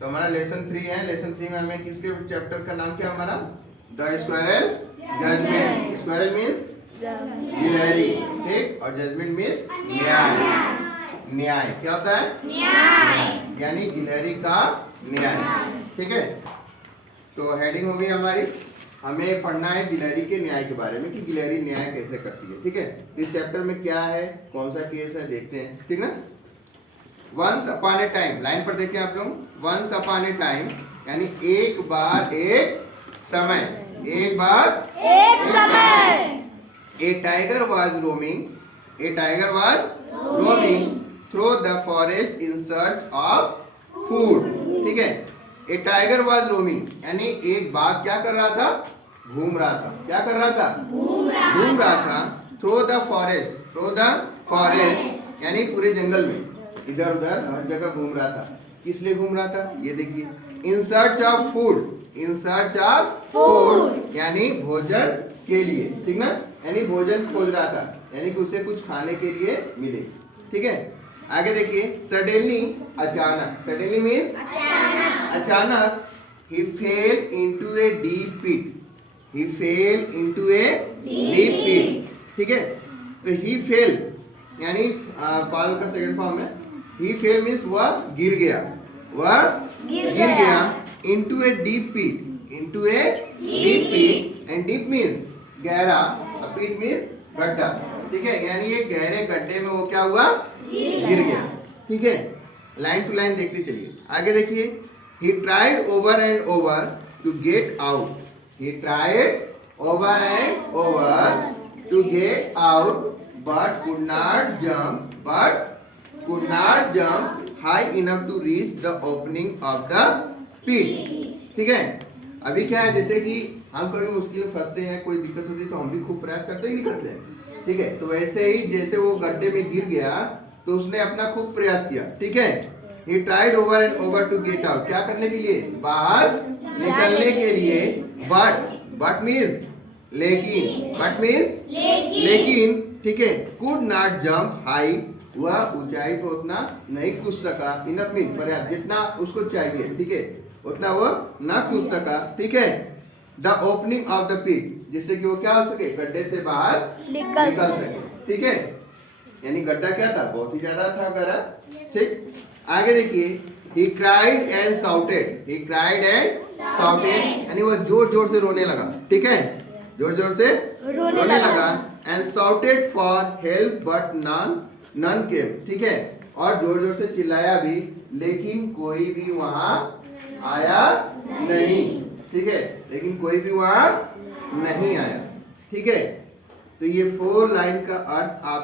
तो हमारा लेसन 3 है। लेसन 3 में हमें किसके चैप्टर का नाम क्या हमारा the squirrel judgement. Squirrel means गिलहरी, ठीक, और जजमेंट मीन्स न्याय। न्याय क्या होता है? न्याय, यानी गिलहरी का न्याय, ठीक है। तो हेडिंग हो गई हमारी, हमें पढ़ना है गिलहरी के न्याय के बारे में कि गिलहरी न्याय कैसे करती है, ठीक है। इस चैप्टर में क्या है, कौन सा केस है, देखते हैं, ठीक ना। Once upon a time, line पर देखिए आप लोग, वंस अपॉन ए टाइम यानी एक बार एक समय, एक बार एक समय। A tiger was roaming, a tiger was roaming through the forest in search of food, ठीक है। ए टाइगर वाज रोमिंग यानी एक बाघ क्या कर रहा था? घूम रहा था। क्या कर रहा था? घूम रहा था। Through the forest, through the forest यानी पूरे जंगल में इधर उधर हर जगह घूम रहा था। किस लिए घूम रहा था? ये देखिए, इन search of food, in search of food यानी भोजन के लिए, ठीक ना, यानी भोजन खोज रहा था, यानी कि उसे कुछ खाने के लिए मिले, ठीक है। आगे देखिए, सडनली अचानक, सडनली मीन्स अचानक, he fell into a deep pit, he fell into a deep pit, ठीक है। तो he fell यानी फॉल का सेकंड फॉर्म है। he fell मीन्स वह गिर गया, वह गिर गया into a deep pit, into a deep pit and deep means गहरा, a pit means गड्ढा, ठीक है, यानी ये गहरे गड्ढे में वो क्या हुआ? गिर गया, ठीक है। लाइन टू लाइन देखते चलिए। आगे देखिए, he tried over and over to get out, he tried over and over to get out but could not jump, but could not jump high enough to reach the opening of the pit, ठीक है। अभी क्या है, जैसे कि हम कभी मुश्किल में फंसते हैं, कोई दिक्कत होती है तो हम भी खूब प्रयास करते हैं, नहीं करते हैं, ठीक है। तो वैसे ही जैसे वो गड्ढे में गिर गया तो उसने अपना खूब प्रयास किया, ठीक है। He tried over and over to get out, क्या करने के लिए? बाहर निकलने के लिए। but means लेकिन, but means लेकिन, ठीक है। could not jump high, वह ऊंचाई पर उतना नहीं कूद सका। enough means पर्याप्त, जितना उसको चाहिए, ठीक है, उतना वो ना कूद सका, ठीक है। the opening of the pit, जिससे कि वो क्या हो सके? गड्ढे से बाहर निकल सके, ठीक है। यानी गड्ढा क्या था? बहुत ही ज्यादा था गहरा, ठीक। आगे देखिए, he cried and shouted, he cried and shouted यानी वो जोर जोर से रोने लगा, ठीक है, जोर जोर से रोने लगा। and shouted for help but none came, ठीक है, और जोर जोर से चिल्लाया भी लेकिन कोई भी वहां आया नहीं, ठीक है, लेकिन कोई भी वहां नहीं आया, ठीक है। तो ये 4 लाइन का अर्थ आप